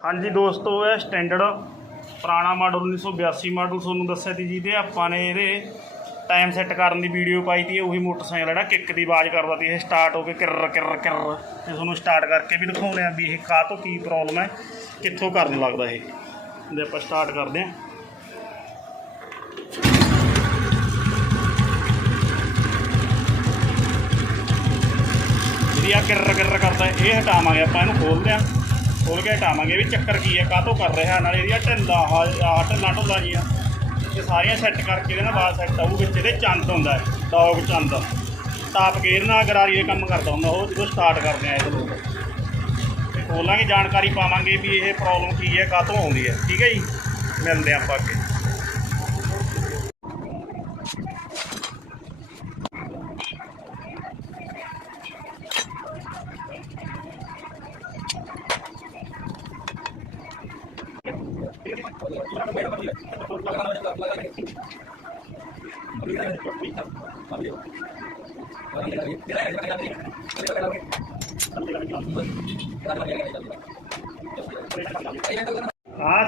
हाँ जी दोस्तों, यह स्टैंडर्ड पुराना मॉडल 1982 मॉडल थोनू दस्सिया सी जी आपां ने ये टाइम सैट करने की वीडियो पाई थी। उही मोटरसाइकिल है किक की आवाज़ करता थी, यह स्टार्ट होकर किर्र किर्र किर्र। तो थोनू स्टार्ट करके भी दिखाने भी यह काह तो की प्रॉब्लम है, कित्थों करन लगदा ये। जे आपां स्टार्ट करते हैं जी, आ किर्र किर्र करता है, ये हटावांगे आपां, इहनूं खोलदे हैं, खोल के हटावांगे भी चक्कर की है, काह तो कर रहा नाले ढिल्ला ढिल्ला ढुल्ला जी ये सारियां सैट करके ना बाद सैट आऊ। विच इहदे चंद हुंदा है, डॉग चंद टाप गेयर नाल गरारी काम करता हुंदा वो जो स्टार्ट करते हैं। तो खोलांगे, जानकारी पावांगे भी ये प्रॉब्लम की है, काह तो आउंदी है। ठीक है जी, मिलते हैं आपां अगे।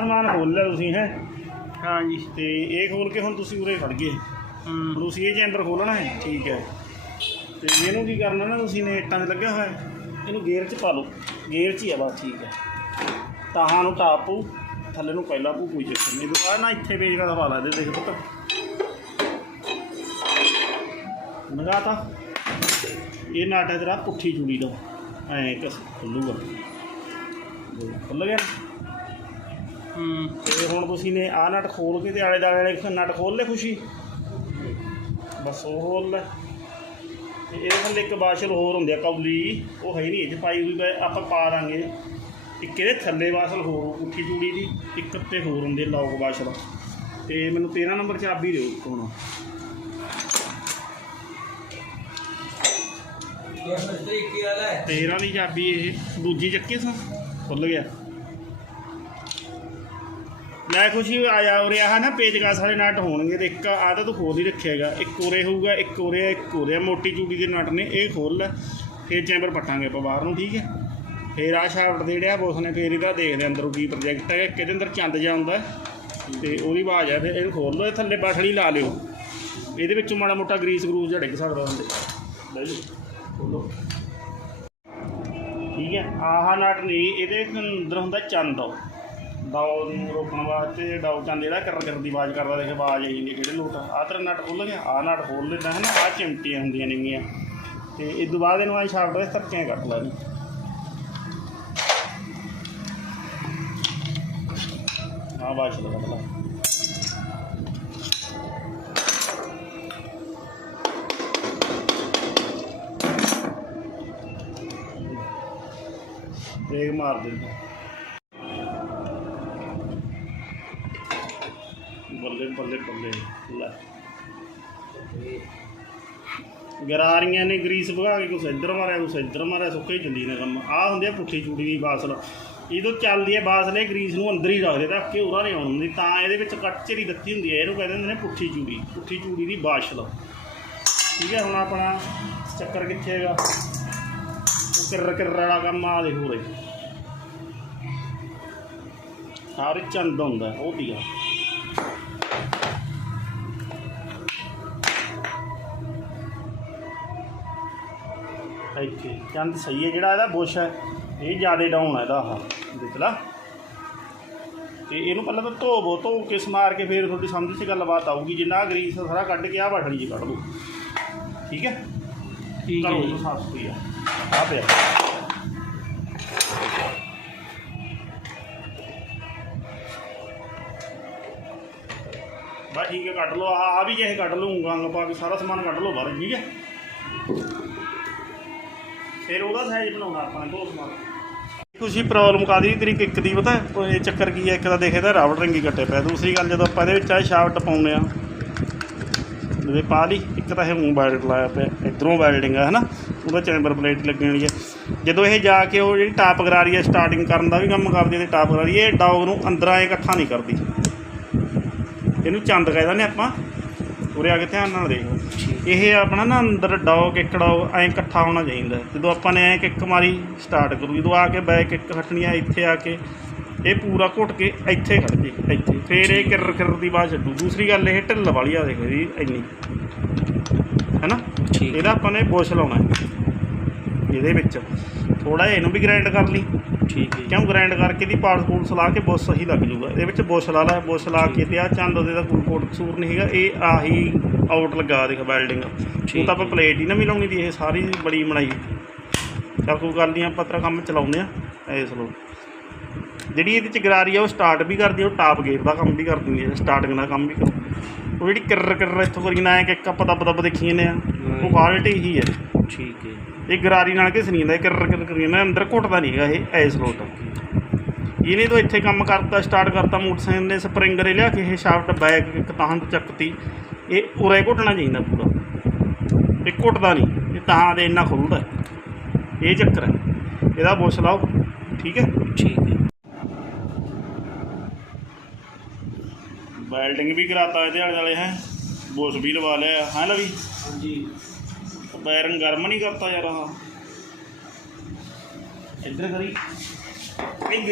समान खोल लिया तुसीं है। हाँ जी, तो ये खोल के हुण तुसीं उरे खड़ गए, तुसीं ये चैंबर खोलना है। ठीक है, तो इहनूं की करना ना, तुसीं ने इट्टां ते लग्या होया, इहनूं गेयर च पा लो, गेयर च ही है बस। ठीक है, ताहां नूं टाप पऊ, थल्ले नूं पहला पऊ, कोई चक्कर नहीं। दुआ ना इत्थे पेज का दफा ला दे, देख पुत्त मंगाता ये नाटा तेरा पुट्ठी चूड़ी दा ऐ कस खुलूगा, खुल गया। तो हुण तुसीं ने आ नट खोल के ते आले दाले नट खोल ले, खुशी बस वो खोल लै। ये थल्ले एक बाशल होर हुंदी आ कौली, वो है नहीं इह पाई हुई, आपां पा दांगे। एक ये थल्ले बाशल होर पुट्ठी चूड़ी दी, एक ते होर हुंदी लॉक बाशल। तो मैनूं 13 नंबर चाबी दिओ हुण। 13 की चाबी ये दूजी चक्की सा खुल गया। लै खुशी आया उरे आ ना पेचकस वाले नट होणगे, तो एक आ तो तू खोल ही रखेगा, एक उरे होऊगा, एक उरे, एक उरे। मोटी चूड़ी के नट ने ये खोल लै, फिर चैंबर पट्टांगे आपां बाहर नूं। ठीक है, फिर आ शाफ्ट दे जिहड़ा बुस ने, फिर इहदा देखदे अंदरों की प्रोजैक्ट है। इहदे अंदर चंद जिहा हुंदा ते ओहदी आवाज़ है। फिर इहनूं खोल लो, थल्ले बठड़ी ला लिओ, इहदे विचों माड़ा मोटा ग्रीस ग्रूस जिहा डिग सकदा हुंदे। खोलो, ठीक है। आह नट नहीं, इहदे अंदर हुंदा चंद, डाउ रोकने वास्ते। डाउ चंद जिहड़ा कर कर दी आवाज़ करदा, देख आवाज़ आई जांदी किहड़े लोट। आ तेरा नट खुल गया, आ नट खोल लेना है ना। आ चिमटियां हुंदियां नेगियां, ते इस तो बाद इहनूं आ शाफ्ट दे धक्के कट लै। आ बाश लगा ला, ब्रेक मार दे, बल्ले बल्ले बल्ले लै। गरारियां ने ग्रीस भगा के कुछ इधर मारिया, कुछ इधर मारिया, सुक्के ही चली ने कम। आ हुंदी है पुट्ठी चूड़ी की बासल, इदों चलदी है बासल, ग्रीस नूं अंदर ही रखदे तां कि उरा नहीं आउण दिंदी, तां इहदे विच कट झरी दत्ती हुंदी है। इहनूं कहंदे हुंदे ने पुट्ठी चूड़ी, पुट्ठी चूड़ी की बाशल। ठीक है, हुण अपना चक्कर कित्थे हैगा, किर्र किर्र वाला काम आ देखो रे, सारे चंद हुंदा वो दिया। इत्थे चंद सही है, जिहड़ा इहदा बुश है ये ज़्यादा डाउन है, इहदा दिखला। तो इहनूं पहलां तो धोवो, धो के समार के फिर थोड़ी समझ से गलबात आऊगी। जिन्ना ग्रीस सारा कढ़ के आ बठड़ी जी कढ़ लो। ठीक है, करो तो साफ सुथरी आ पे बस। ठीक है, कट लो, आ भी चाहे कट लो, अंग पा के सारा समान कट लो बाहर। ठीक है, फिर वह साइज बनाना अपना दो समान। खुशी प्रॉब्लम का दी तेरी किक दी पता है चक्कर की है। एक तो देखे तो रावट रंगी कट्टे पे, दूसरी गल जो आप शाफ्ट पाने जो पा ली, एक तो यह मूँह बैल्ट लाया पे, इधरों बैल्टिंग है ना, वह चैंबर प्लेट लगने वाली है। जो यह जाके वो जी टाप गरारी है स्टार्टिंग करने का भी काम करती है। टाप गरारी ये डॉग नूं अंदर आए इकट्ठा नहीं करती, इनू चंद कह दें आपां। उरे आके ध्यान नाल देखो, ये अपना ना अंदर डाओ किक डाओ ऐ इकट्ठा होना चाहिए। जो अपने ऐ किक मारी स्टार्ट करूगी, तो आके बैक किक हटनी है, इत्थे आके ਇਹ ਪੂਰਾ ਘੁੱਟ ਕੇ ਇੱਥੇ ਖੜ ਜੇ ਇੱਥੇ, ਫਿਰ ਇਹ ਕਿਰ ਕਿਰ ਦੀ ਆਵਾਜ਼ ਛੱਡੂ। ਦੂਸਰੀ ਗੱਲ ਇਹ ਢਿੱਲ ਵਾਲੀ ਆ, ਦੇਖੋ ਜੀ ਇੰਨੀ ਹੈ ਨਾ। ਇਹਦਾ ਆਪਾਂ ਨੇ ਬੁਸ਼ ਲਾਉਣਾ ਇਹਦੇ ਵਿੱਚ, ਥੋੜ੍ਹਾ ਜਿਹਾ ਇਹਨੂੰ ਵੀ ਗ੍ਰਾਈਂਡ ਕਰ ਲਈ, ਠੀਕ ਹੈ। ਕਿਉਂ ਗ੍ਰਾਈਂਡ ਕਰਕੇ ਦੀ ਪਾਰਟ ਪੂਰਟ ਲਾ ਕੇ ਬੁਸ਼ ਸਹੀ ਲੱਗ ਜੂਗਾ। ਇਹਦੇ ਵਿੱਚ ਬੁਸ਼ ਲਾ ਲੈ, ਬੁਸ਼ ਲਾ ਕੇ ਤੇ ਆਹ ਚੰਦ ਉਹਦੇ ਦਾ ਕੋਈ ਕੋਟ ਕਸੂਰ ਨਹੀਂ ਹੈਗਾ, ਇਹ ਆਹੀ ਆਊਟ ਲੱਗਾ ਦੇਖ ਵੈਲਡਿੰਗ। ਉਹ ਤਾਂ ਆਪਾਂ ਪਲੇਟ ਹੀ ਨਾ ਵੀ ਲਾਉਣੀ ਦੀ, ਇਹ ਸਾਰੀ ਬੜੀ ਬਣਾਈ। ਚੱਲ ਕੋਈ ਗੱਲ ਨਹੀਂ, ਆਪਾਂ ਤੇਰਾ ਕੰਮ ਚਲਾਉਂਦੇ ਹਾਂ ਇਸ ਲੋ। ਜਿਹੜੀ ਇਹਦੇ 'ਚ ਗਰਾਰੀ ਆ ਉਹ ਸਟਾਰਟ ਵੀ ਕਰਦੀ, ਉਹ ਟਾਪ ਗੇਅਰ ਦਾ ਕੰਮ ਵੀ ਕਰ ਦਿੰਦੀ ਹੈ, ਸਟਾਰਟਿੰਗ ਦਾ ਕੰਮ ਵੀ ਕਰੂ। ਉਹ ਜਿਹੜੀ ਕਿਰ ਕਿਰ ਇੱਥੋਂ ਕਰੀ ਨਾ ਕਿ ਇੱਕ ਆਪਾਂ ਦੱਬ ਦੱਬ ਦੇਖੀ ਜਾਂਦੇ ਆ, ਉਹ ਕੁਆਲਿਟੀ ਹੀ ਹੈ। ਠੀਕ ਹੈ। ਇਹ ਗਰਾਰੀ ਨਾਲ ਘਿਸ ਨਹੀਂ ਜਾਂਦਾ, ਇਹ ਕਿਰ ਕਿਰ ਕਰੀ ਜਾਂਦਾ, ਅੰਦਰ ਘੁੱਟਦਾ ਨਹੀਂ ਹੈਗਾ ਇਹ ਐਸ ਲੋਟ। ਇਹਨੇ ਤੋਂ ਇੱਥੇ ਕੰਮ ਕਰਤਾ, ਸਟਾਰਟ ਕਰਤਾ ਮੋਟਰਸਾਈਕਲ ਨੇ, ਸਪਰਿੰਗਰ ਲਿਆ ਕੇ ਇਹ ਸ਼ਾਫਟ ਬੈਕ ਇੱਕ ਤਾਂ ਚੱਕਤੀ, ਇਹ ਉਰੇ ਘੁੱਟਣਾ ਚਾਹੀਦਾ ਪੂਰਾ, ਇਹ ਘੁੱਟਦਾ ਨਹੀਂ, ਇਹ ਤਾਂ ਦੇ ਇੰਨਾ ਖੁੱਲ੍ਹਦਾ, ਇਹ ਚੱਕਰ ਹੈ। ਇਹਦਾ ਬੁਸ਼ ਲਾਓ, ਠੀਕ ਹੈ। ਠੀਕ ਹੈ। ਵੈਲਡਿੰਗ ਵੀ ਕਰਾਤਾ ਇਹਦੇ ਆਲੇ ਦੁਆਲੇ ਹੈ, ਬੁਸ਼ ਵੀ ਲਵਾ ਲਿਆ ਹੈ ਲਵੀ। ਹਾਂਜੀ। ਬੈਰਿੰਗ ਗਰਮ ਨਹੀਂ ਕਰਤਾ ਯਾਰ ਆਹ, ਇੱਧਰ ਕਰੀ ਨਹੀਂ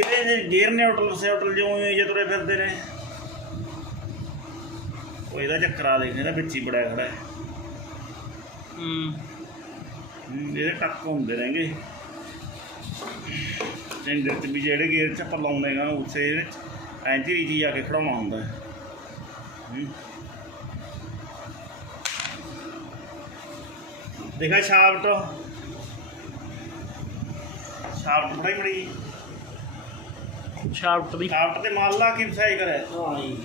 ਗੇਅਰ ਨੇ ਨਿਊਟਰਲ ਜਿਉਂ ਜੇ ਤੁਰੇ ਫਿਰਦੇ ਨੇ, ਉਹ ਇਹਦਾ ਚੱਕਰਾ ਦੇਖ, ਇਹਦਾ ਵਿੱਚ ਹੀ ਬੜਿਆ ਖੜਾ ਹੈ। ਇਹਦੇ ਟੱਕ ਹੁੰਦੇ ਰਹਿਣਗੇ ਚੇਂਜਰ 'ਚ ਵੀ, ਜਿਹੜੇ ਗੇਅਰ 'ਚ ਆਪਾਂ ਲਾਉਂਦੇ ਗਾ ਉਸੇ ਐਂ ਧੀਰੀ ਜੀ ਆ ਕੇ ਖੜਾਉਣਾ ਹੁੰਦਾ ਹੈ। ਦੇਖਾ ਸ਼ਾਫਟ ਬੜੀ ਬੜੀ ਸ਼ਾਫਟ ਦੀ ਸ਼ਾਫਟ ਤੇ ਮਾਲ ਲਾ ਕੇ ਫਸਾਈ ਕਰੇ। ਹਾਂ ਜੀ।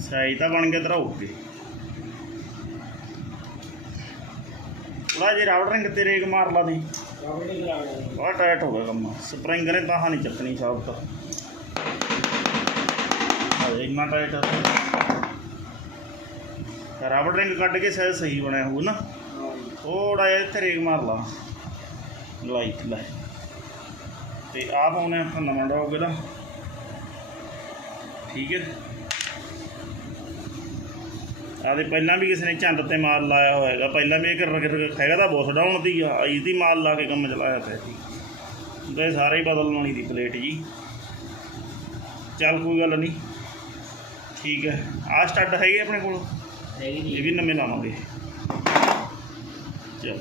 ਸਹੀ ਤਾਂ ਬਣ ਗਿਆ, ਤੇਰਾ ਓਕੇ। ਥੋੜਾ ਜਿਹਾ ਰਾਊਟ ਰਿੰਗ ਤੇ ਰੇਗ ਮਾਰ ਲਾ ਦੀ, ਬਹੁਤ ਟਾਈਟ ਹੋ ਗਿਆ ਕੰਮ। ਸਪਰਿੰਗ ਨੇ ਤਾਂ ਨਹੀਂ ਚੱਕਣੀ ਸਾਫਟ, ਇੰਨਾ ਟਾਈਟ ਰਾਬੜ ਰਿੰਗ ਕੱਢ ਕੇ ਸਾਈਜ਼ ਸਹੀ ਬਣਿਆ ਹੋਊ ਨਾ। ਥੋੜਾ ਜਿਹਾ ਇੱਥੇ ਰੇਗ ਮਾਰ ਲਾ ਲਾਈਟ ਲੈ, ਤੇ ਆਹ ਪਾਉਣੇ ਆਪਾਂ ਨਵਾਂ ਡੌਗ ਇਹਦਾ, ਠੀਕ ਹੈ। ਆਦੇ ਪਹਿਲਾਂ ਵੀ ਕਿਸੇ ਨੇ ਚੰਦ ਤੇ ਮਾਲ ਲਾਇਆ ਹੋਏਗਾ, ਪਹਿਲਾਂ ਵੀ ਇਹ ਹੈਗਾ ਤਾਂ ਬੁਸ਼ ਡਾਊਨ ਦੀ ਆ, ਇਹਦੀ ਮਾਲ ਲਾ ਕੇ ਕੰਮ ਚਲਾਇਆ ਪਿਆ ਸੀ। ਤੇ ਸਾਰੇ ਹੀ ਬਦਲ ਲਾਉਣੀ ਦੀ ਪਲੇਟ ਜੀ। ਚੱਲ ਕੋਈ ਗੱਲ ਨਹੀਂ, ਠੀਕ ਹੈ। ਆਹ ਸਟੱਡ ਹੈਗੇ ਆਪਣੇ ਕੋਲ, ਇਹ ਵੀ ਨਵੇਂ ਲਾਵਾਂਗੇ। ਚਲ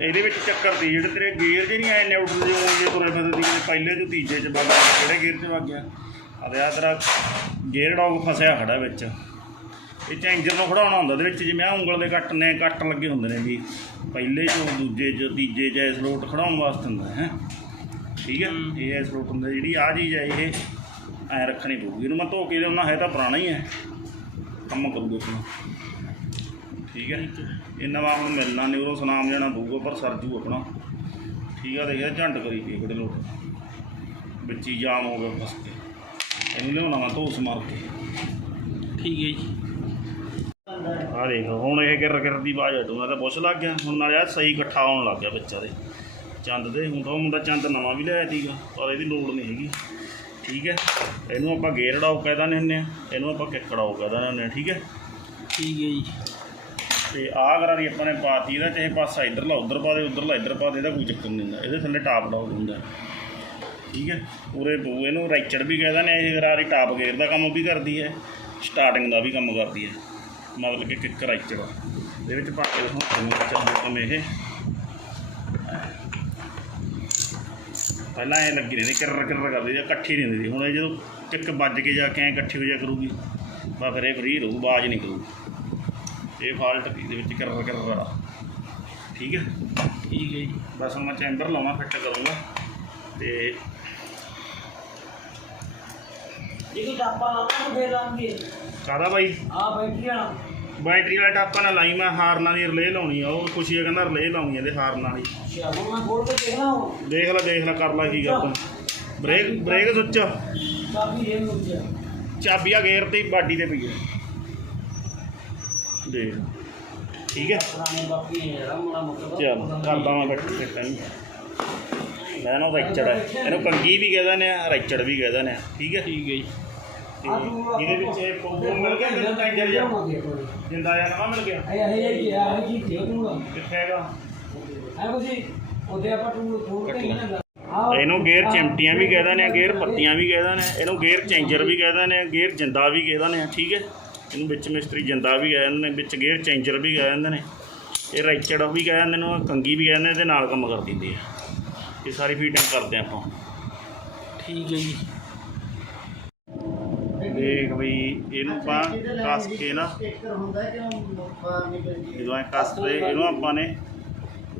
ਇਹਦੇ ਵਿੱਚ ਚੱਕਰ ਸੀ, ਜਿਹੜੇ ਤੇਰੇ ਗੇਅਰ ਜੇ ਨਹੀਂ ਆਏ ਨਿਊਟਰਲ ਜੇ ਤੁਰੇ ਫਿਰਦੇ ਸੀ, ਪਹਿਲੇ ਤੋਂ ਤੀਜੇ 'ਚ ਵਗ ਗਿਆ, ਕਿਹੜੇ ਗੇਅਰ 'ਚ ਵਗ ਗਿਆ। ਆਦੇ ਆ ਤੇਰਾ ਗੇਅਰ ਡੌਗ ਫਸਿਆ ਖੜਾ ਵਿੱਚ, ਇਹ 'ਚ ਇੰਜਨ ਨੂੰ ਖੜਾਉਣਾ ਹੁੰਦਾ। ਇਹਦੇ ਵਿੱਚ ਜਿਵੇਂ ਆਹ ਉਂਗਲ ਦੇ ਕੱਟ ਲੱਗੇ ਹੁੰਦੇ ਨੇ ਵੀ, ਪਹਿਲੇ 'ਚੋਂ ਦੂਜੇ 'ਚ ਤੀਜੇ 'ਚ ਇਸ ਲੋਟ ਖੜਾਉਣ ਵਾਸਤੇ ਹੁੰਦਾ ਹੈ, ਠੀਕ ਹੈ। ਇਹ ਇਸ ਲੋਟ ਹੁੰਦਾ, ਜਿਹੜੀ ਆਹ ਚੀਜ਼ ਹੈ ਇਹ ਐਂ ਰੱਖਣੀ ਪਊਗੀ। ਇਹਨੂੰ ਮੈਂ ਧੋ ਕੇ ਦੇਣਾ, ਹੈ ਤਾਂ ਪੁਰਾਣਾ ਹੀ ਹੈ, ਕੰਮ ਕਰੂਗਾ ਆਪਣਾ, ਠੀਕ ਹੈ। ਇਹ ਨਵਾਂ ਹੁਣ ਮਿਲਣਾ ਨਹੀਂ, ਉਦੋਂ ਸੁਨਾਮ ਜਾਣਾ ਪਊਗਾ, ਪਰ ਸਰਜੂ ਆਪਣਾ, ਠੀਕ ਆ। ਦੇਖਿਆ ਝੰਡ ਕਰੀ ਪਈ ਕਿਹੜੇ ਲੋਟ ਵਿੱਚ ਹੀ ਜਾਮ ਹੋ ਗਿਆ ਫਸ ਕੇ, ਇਹਨੂੰ ਲਿਆਉਣਾ ਮੈਂ ਧੋਸ ਮਾਰ ਕੇ, ਠੀਕ ਹੈ ਜੀ। ਆਹ ਦੇਖ ਹੁਣ ਇਹ ਕਿਰ ਦੀ ਆਵਾਜ਼ ਹਟੂਗਾ, ਤਾਂ ਬੁਸ਼ ਲੱਗ ਗਿਆ ਹੁਣ, ਨਾਲੇ ਆ ਸਹੀ ਇਕੱਠਾ ਆਉਣ ਲੱਗ ਗਿਆ ਬੱਚਾ ਦੇ ਚੰਦ ਦੇ। ਹੁਣ ਤਾਂ ਉਹ ਮੁੰਡਾ ਚੰਦ ਨਵਾਂ ਵੀ ਲਿਆਇਆ ਸੀਗਾ, ਪਰ ਇਹਦੀ ਲੋੜ ਨਹੀਂ ਹੈਗੀ, ਠੀਕ ਹੈ। ਇਹਨੂੰ ਆਪਾਂ ਗੇਅਰ ਡਾਊ ਕਹਿ ਦਿੰਦੇ ਹੁੰਦੇ ਹਾਂ, ਇਹਨੂੰ ਆਪਾਂ ਕਿੱਕ ਡਾਊ ਕਹਿ ਦਿੰਦੇ ਹੁੰਦੇ ਹਾਂ, ਠੀਕ ਹੈ। ਠੀਕ ਹੈ ਜੀ। ਤੇ ਆਹ ਗਰਾਰੀ ਆਪਾਂ ਨੇ ਪਾਤੀ, ਇਹਦਾ ਚਾਹੇ ਪਾਸਾ ਇੱਧਰਲਾ ਉੱਧਰ ਪਾ ਦੇ, ਉੱਧਰਲਾ ਇੱਧਰ ਪਾ ਦੇ, ਇਹਦਾ ਕੋਈ ਚੱਕਰ ਨਹੀਂ ਹੁੰਦਾ। ਇਹਦੇ ਥੱਲੇ ਟਾਪ ਡਾਊਨ ਹੁੰਦਾ, ਠੀਕ ਹੈ। ਪੂਰੇ ਪੂ ਇਹਨੂੰ ਰਾਈਚੜ ਵੀ ਕਹਿ ਦਿੰਦੇ। ਇਹ ਗਰਾਰੀ ਟਾਪ ਗੇਅਰ ਦਾ ਕੰਮ ਵੀ ਕਰਦੀ ਹੈ, ਸਟਾਰਟਿੰਗ ਦਾ ਵੀ ਕੰਮ ਕਰਦੀ ਹੈ, ਮਤਲਬ ਕਿ ਕਿੱਕ ਰਾਈਚੜ। ਇਹਦੇ ਵਿੱਚ ਪਾ ਕੇ ਚੱਲੂ ਇਹ ਪਹਿਲਾਂ ਐਂ ਲੱਗੀ ਰਹਿੰਦੀ ਕਿਰ ਕਰਦੀ, ਜਾਂ ਇਕੱਠੀ ਨਹੀਂ ਹੁੰਦੀ। ਹੁਣ ਇਹ ਜਦੋਂ ਕਿੱਕ ਵੱਜ ਕੇ ਜਾ ਕੇ ਐਂ ਇਕੱਠੀ ਹੋ ਜਾ ਕਰੂਗੀ, ਬਸ ਫਿਰ ਇਹ ਫਰੀ ਰਹੂ, ਆਵਾਜ਼ ਨਹੀਂ ਕਰੂਗੀ। ਇਹ ਫਾਲਟ ਇਹਦੇ ਵਿੱਚ ਕਿਰ ਵਾਲਾ, ਠੀਕ ਹੈ। ਠੀਕ ਹੈ ਜੀ। ਬਸ ਹੁਣ ਮੈਂ ਚੈਂਬਰ ਲਾਉਣਾ, ਫਿੱਟ ਕਰੂੰਗਾ। ਤੇ ਕਾਹਦਾ ਬਾਈ? ਬੈਟਰੀ ਵਾਲਾ ਟਾਪਾ ਨਾਲ ਲਾਈ ਮੈਂ, ਹਾਰਨਾਂ ਦੀ ਰਿਲੇ ਲਾਉਣੀ ਆ। ਉਹ ਖੁਸ਼ੀ ਕਹਿੰਦਾ ਰਿਲੇ ਲਾਉਣੀ ਇਹਦੇ ਹਾਰਨਾਂ ਦੀ। ਦੇਖ ਲੈ ਕਰ ਲਾ ਕੀ ਕਰਦਾ। ਬ੍ਰੇਕ ਸੁੱਚ, ਚਾਬੀ ਆ ਗੇਅਰ ਤੇ ਬਾਡੀ ਤੇ ਪਈ ਹੈ, ਦੇਖ, ਠੀਕ ਹੈ। ਚੱਲ ਕਰਦਾ ਮੈਂ ਬੈਠ ਕੇ ਮੈਂ ਨਾ ਰੈਚੜ ਹੈ, ਇਹਨੂੰ ਕੰਗੀ ਵੀ ਕਹਿ ਦਿੰਦੇ ਆ, ਰੈਚੜ ਵੀ ਕਹਿ ਦਿੰਦੇ ਆ। ਠੀਕ ਹੈ ਠੀਕ ਹੈ ਜੀ। ਤੇ ਇਹਦੇ ਵਿੱਚ ਇਹ ਪੌਦਾ ਮਿਲ ਗਿਆ ਤੈਨੂੰ ਟੈਂਜਰ ਜਿਹਾ ਜਿੰਦਾ ਜਿਹਾ ਨਵਾਂ ਮਿਲ ਗਿਆ। ਕਿੱਥੇ ਹੈਗਾ? ਇਹਨੂੰ ਗੇਅਰ ਚਿਮਟੀਆਂ ਵੀ ਕਹਿ ਦਿੰਦੇ ਆ, ਗੇਅਰ ਪੱਤੀਆਂ ਵੀ ਕਹਿ ਦਿੰਦੇ ਆ, ਇਹਨੂੰ ਗੇਅਰ ਚੇਂਜਰ ਵੀ ਕਹਿ ਦਿੰਦੇ ਆ, ਗੇਅਰ ਜਿੰਦਾ ਵੀ ਕਹਿ ਦਿੰਦੇ ਆ। ਠੀਕ ਹੈ, ਇਹਨੂੰ ਵਿੱਚ ਮਿਸਤਰੀ ਜਿੰਦਾ ਵੀ ਕਹਿ ਦਿੰਦੇ ਨੇ, ਵਿੱਚ ਗੇਅਰ ਚੇਂਜਰ ਵੀ ਕਹਿ ਦਿੰਦੇ ਨੇ, ਇਹ ਰੈਚੜ ਵੀ ਕਹਿ ਦਿੰਦੇ ਨੇ, ਕੰਗੀ ਵੀ ਕਹਿ ਦਿੰਦੇ, ਇਹਦੇ ਨਾਲ ਕੰਮ ਕਰ ਦਿੰਦੇ ਆ। ਇਹ ਸਾਰੀ ਫੀਟਿੰਗ ਕਰਦੇ ਆਪਾਂ। ਠੀਕ ਹੈ ਜੀ। ਦੇਖ ਬਈ ਇਹਨੂੰ ਆਪਾਂ ਕੱਸ ਕੇ ਨਾ, ਜਦੋਂ ਐਂ ਕੱਸਦੇ ਇਹਨੂੰ ਆਪਾਂ ਨੇ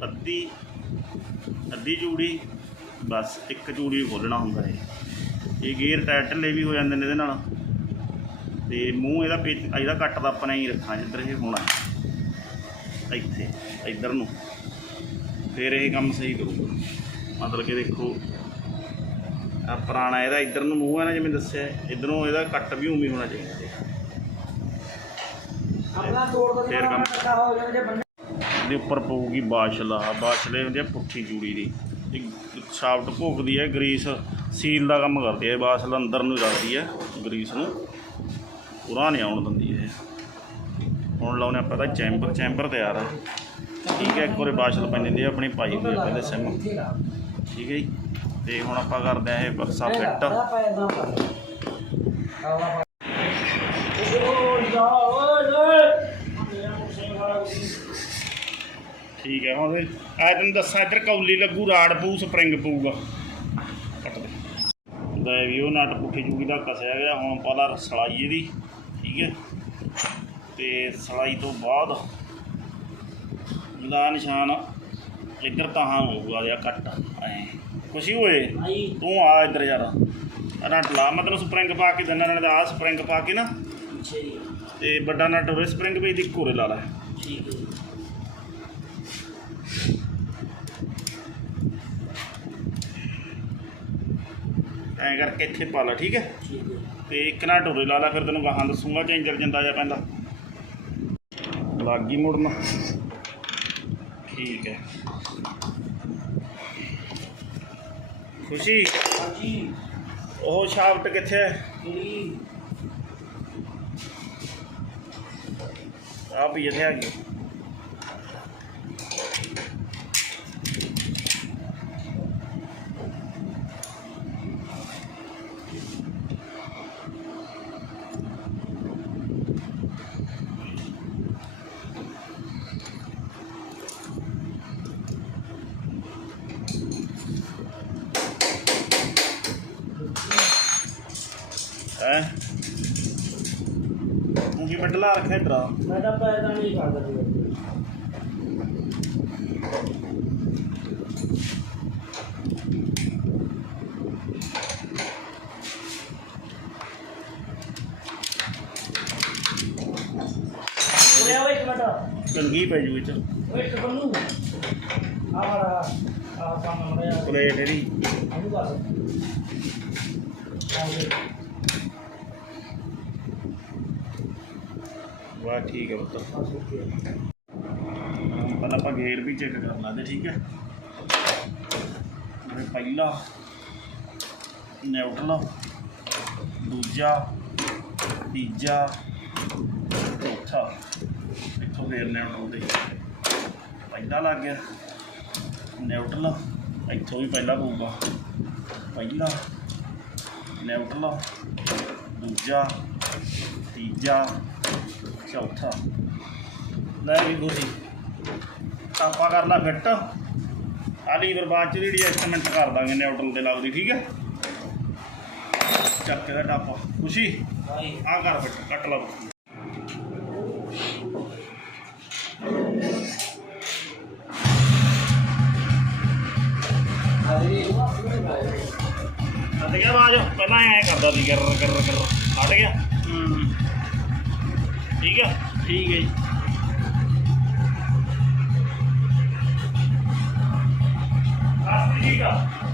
ਅੱਧੀ ਚੂੜੀ, ਬਸ ਇੱਕ ਚੂੜੀ ਖੋਲ੍ਹਣਾ ਹੁੰਦਾ ਹੈ। ਇਹ ਗੇਅਰ ਟਾਇਰ ਢਿੱਲੇ ਵੀ ਹੋ ਜਾਂਦੇ ਨੇ ਇਹਦੇ ਨਾਲ। ਤੇ ਮੂੰਹ ਇਹਦਾ ਕੱਟ ਦਾ ਆਪਾਂ ਨੇ ਹੀ ਰੱਖਣਾ ਜਿੱਧਰ ਇਹ ਹੋਣਾ, ਇੱਥੇ ਇੱਧਰ ਨੂੰ, ਫਿਰ ਇਹ ਕੰਮ ਸਹੀ ਕਰੂਗਾ। ਮਤਲਬ ਕਿ ਦੇਖੋ ਆ ਪੁਰਾਣਾ ਇਹਦਾ ਇੱਧਰ ਨੂੰ ਮੂੰਹ ਹੈ ਨਾ, ਜਿਵੇਂ ਦੱਸਿਆ, ਇੱਧਰੋਂ ਇਹਦਾ ਕੱਟ ਵੀ ਉਵੇਂ ਹੋਣਾ ਚਾਹੀਦਾ। ਫਿਰ ਕੰਮ ਇਹਦੇ ਉੱਪਰ ਪਊਗੀ ਬਾਸ਼ਲਾ। ਬਾਸ਼ਲੇ ਹੁੰਦੀ ਆ ਪੁੱਠੀ ਚੂੜੀ ਦੀ, ਸਾਫਟ ਭੋਗਦੀ ਹੈ, ਗਰੀਸ ਸੀਲ ਦਾ ਕੰਮ ਕਰਦੀ ਹੈ। ਬਾਸ਼ਲ ਅੰਦਰ ਨੂੰ ਰੱਖਦੀ ਹੈ ਗਰੀਸ ਨੂੰ, ਪੂਰਾ ਨਹੀਂ ਆਉਣ ਦਿੰਦੀ ਇਹ। ਹੁਣ ਲਾਉਣੇ ਆਪਾਂ ਤਾਂ ਚੈਂਬਰ ਤਿਆਰ ਹੈ। ਠੀਕ ਹੈ, ਇੱਕ ਵਾਰ ਬਾਸ਼ਲ ਪੈ ਜਾਂਦੀ ਹੈ ਆਪਣੀ, ਪਾਈ ਹੋਈ ਹੈ ਪਹਿਲੇ ਸਿਮ। ਠੀਕ ਹੈ ਜੀ। ਤੇ ਹੁਣ ਆਪਾਂ ਕਰਦੇ ਹਾਂ ਇਹ ਪਰਸਾ ਫਿੱਟ। ਠੀਕ ਹੈ, ਹੁਣ ਆ ਤੈਨੂੰ ਦੱਸਾਂ, ਇੱਧਰ ਕੌਲੀ ਲੱਗੂ, ਰਾੜ ਪਊ, ਸਪਰਿੰਗ ਪਊਗਾ। ਕੱਟ ਦੇ ਵੀ ਉਹ ਨਟ ਪੁੱਠੀ ਚੂੜੀ ਦਾ ਕਸਿਆ ਗਿਆ। ਹੁਣ ਪਹਿਲਾਂ ਸਲਾਈ ਇਹਦੀ। ਠੀਕ ਹੈ, ਤੇ ਸਲਾਈ ਤੋਂ ਬਾਅਦ ਇਹਦਾ ਨਿਸ਼ਾਨ ਇੱਧਰ ਤਾਹਾਂ ਹੋਊਗਾ ਜਾਂ ਕੱਟ ਐਂ। ਖੁਸ਼ੀ ਹੋਏ ਤੂੰ ਆ ਇੱਧਰ ਯਾਰ, ਨਟ ਲਾ। ਮੈਂ ਤੈਨੂੰ ਸਪਰਿੰਗ ਪਾ ਕੇ ਦਿੰਦਾ, ਨਾਲੇ ਆਹ ਸਪਰਿੰਗ ਪਾ ਕੇ ਨਾ, ਤੇ ਵੱਡਾ ਨਟ ਹੋਵੇ ਸਪਰਿੰਗ ਵੀ ਦੀ ਘੋਰੇ ਲਾ ਲੈ। ਠੀਕ ਹੈ। ਐਂ ਕਰਕੇ ਇੱਥੇ ਪਾ ਲਾ। ਠੀਕ ਹੈ, ਤੇ ਇੱਕ ਨਾ ਢੋਰੇ ਲਾ ਲਾ, ਫਿਰ ਤੈਨੂੰ ਗਾਹਾਂ ਦੱਸੂਗਾ ਚੇਂਜਰ ਜਿੰਦਾ ਜਾ ਪੈਂਦਾ। ਲੱਗ ਗਈ ਮੁੜਨ। ਠੀਕ ਹੈ ਖੁਸ਼ੀ, ਉਹ ਸ਼ਾਫਟ ਕਿੱਥੇ ਹੈ? ਆ ਵੀ ਇੱਥੇ ਆ ਗਈ। ਤੂੰ ਕੀ ਬਦਲਾ ਰੱਖਿਆ ਇੱਧਰ? ਮੈਂ ਤਾਂ ਪੈਦਾ ਨਹੀਂ ਕਰਦਾ ਸੀ। ਕੰਗੀ ਪੈ ਜੂ ਵਿੱਚ ਪਲੇਟ ਇਹਦੀ। ਵਾਹ ਠੀਕ ਹੈ ਪੁੱਤਰ। ਪਹਿਲਾਂ ਆਪਾਂ ਗੇਅਰ ਵੀ ਚੈੱਕ ਕਰ ਲਾਂਗੇ। ਠੀਕ ਹੈ, ਪਹਿਲਾ ਨਿਊਟਰਲ, ਦੂਜਾ, ਤੀਜਾ, ਚੌਥਾ। ਇੱਥੋਂ ਫੇਰ ਨਿਊਟਰਲ ਦੇ ਪਹਿਲਾ ਲੱਗ ਗਿਆ। ਨਿਊਟਰਲ ਇੱਥੋਂ ਵੀ ਪਹਿਲਾ ਪਊਗਾ। ਪਹਿਲਾ ਨਿਊਟਰਲ, ਦੂਜਾ, ਤੀਜਾ, ਚੌਥਾ। ਲੈ ਵੀ ਗੋਰੀ ਆਪਾਂ ਕਰ ਲਾ ਫਿੱਟ। ਆ ਲੀਵਰ ਬਾਅਦ 'ਚ ਜਿਹੜੀ ਐਡਜਸਟਮੈਂਟ ਕਰ ਦਾਂਗੇ ਨਿਊਟਰਲ ਦੇ ਲੱਗਦੀ। ਠੀਕ ਹੈ, ਚੱਕ ਦਾ ਟਾਪਾ। ਖੁਸ਼ੀ ਆ ਕਰ ਫਿੱਟ, ਕੱਟ ਲਾ। ਹਟ ਗਿਆ ਆਵਾਜ਼, ਪਹਿਲਾਂ ਐਂ ਕਰਦਾ ਸੀ ਕਰ ਕਰ ਕਰ, ਹਟ ਗਿਆ। ਠੀਕ ਹੈ, ਠੀਕ ਹੈ ਜੀ। ਠੀਕ ਆ।